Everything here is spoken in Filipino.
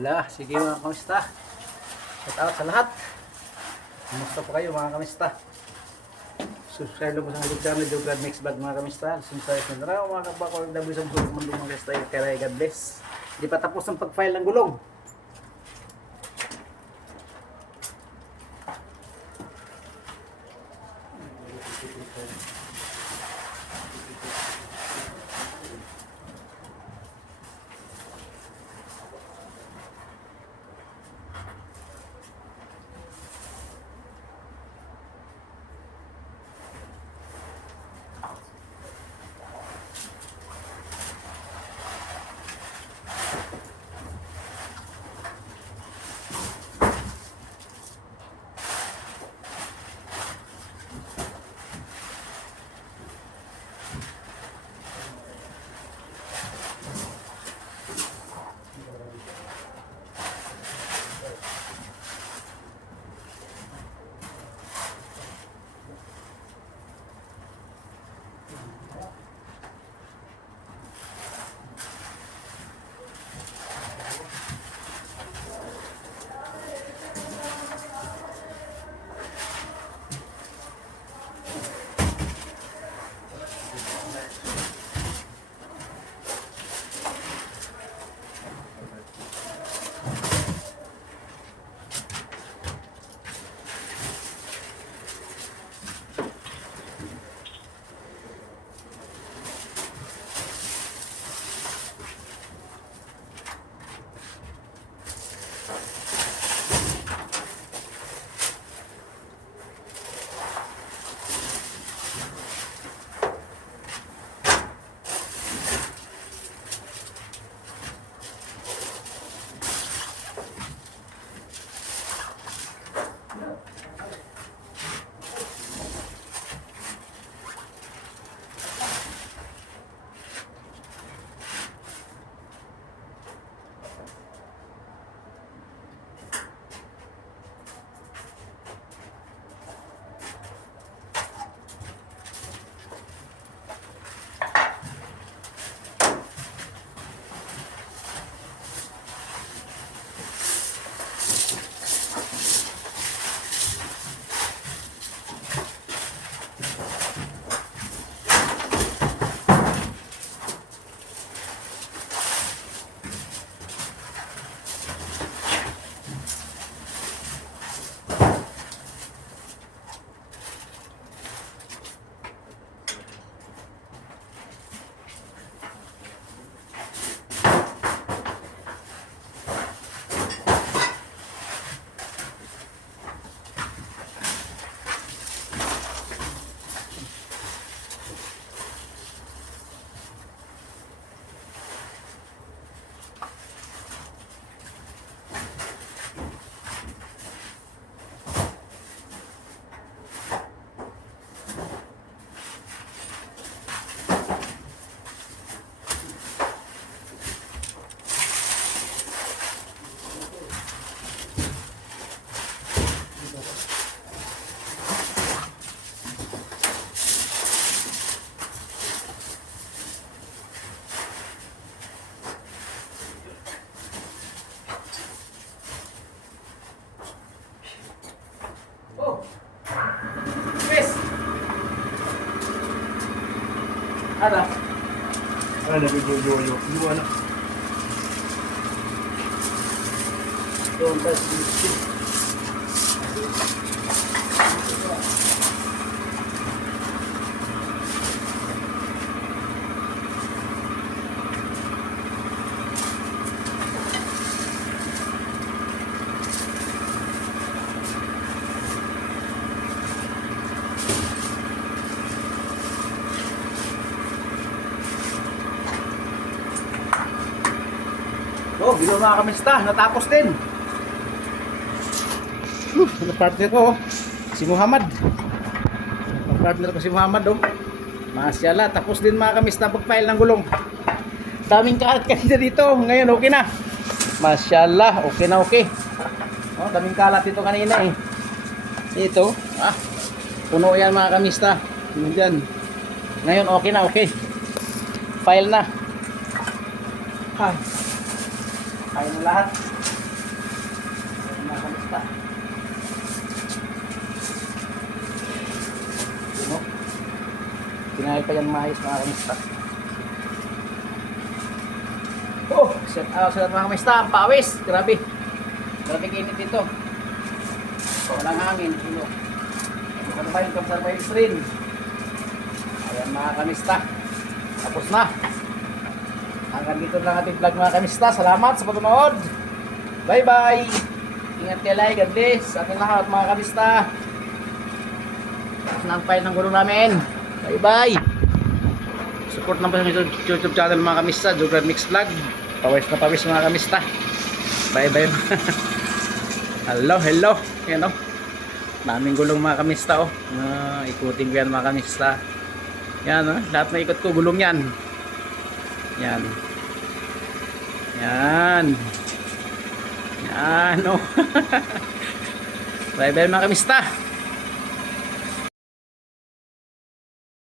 Wala, sige mga kamista. Shout out sa lahat. Kumusta po kayo mga kamista? Subscribe lang po sa aking channel, Joe God Mix Vlog mga kamista. Sunsayos na naraw mga kabako, nagdaboy sa buong mundo mga kamista. Kaya God bless. Hindi pa tapos ang pag-file ng gulong. Ada. Ada video yo. Dua anak. Don't touch this. Oh, bilo mga kamista, natapos din. Ang partner ko, si Muhammad. Ang partner ko si Muhammad, oh. Masyala, tapos din mga kamista pag-file ng gulong. Daming kalat kanina dito, ngayon okay na. Masyala, okay na okay. Oh, daming kalat dito kanina eh. Ito, puno yan mga kamista. Diyan. Ngayon okay na okay. File na. File na lahat. mga kamista. Ano? Kinahay pa yan maayos mga kamista. Oh, set out sa mga kamista. Ang pawis. Grabe. Grabe kainit dito. Walang hangin. Ano? Ano ba yung conservative screen? Ayan mga kamista. Tapos na. Hanggang dito lang ating vlog mga kamista. Salamat sa patunood. Bye bye. Ingat kayo like. God bless. Sa ating lahat mga kamista. Tapos na ang file ng gulong namin. Bye bye. Support naman sa YouTube channel mga kamista. Jugran Mix Vlog. Pawis na pawis mga kamista. Bye bye. Hello, hello. Yan o. Daming gulong mga kamista o. Ikutin ko yan mga kamista. Yan o. Lahat na ikot ko gulong yan. Yan. Yan. Yan o. Bye bye mga kamista.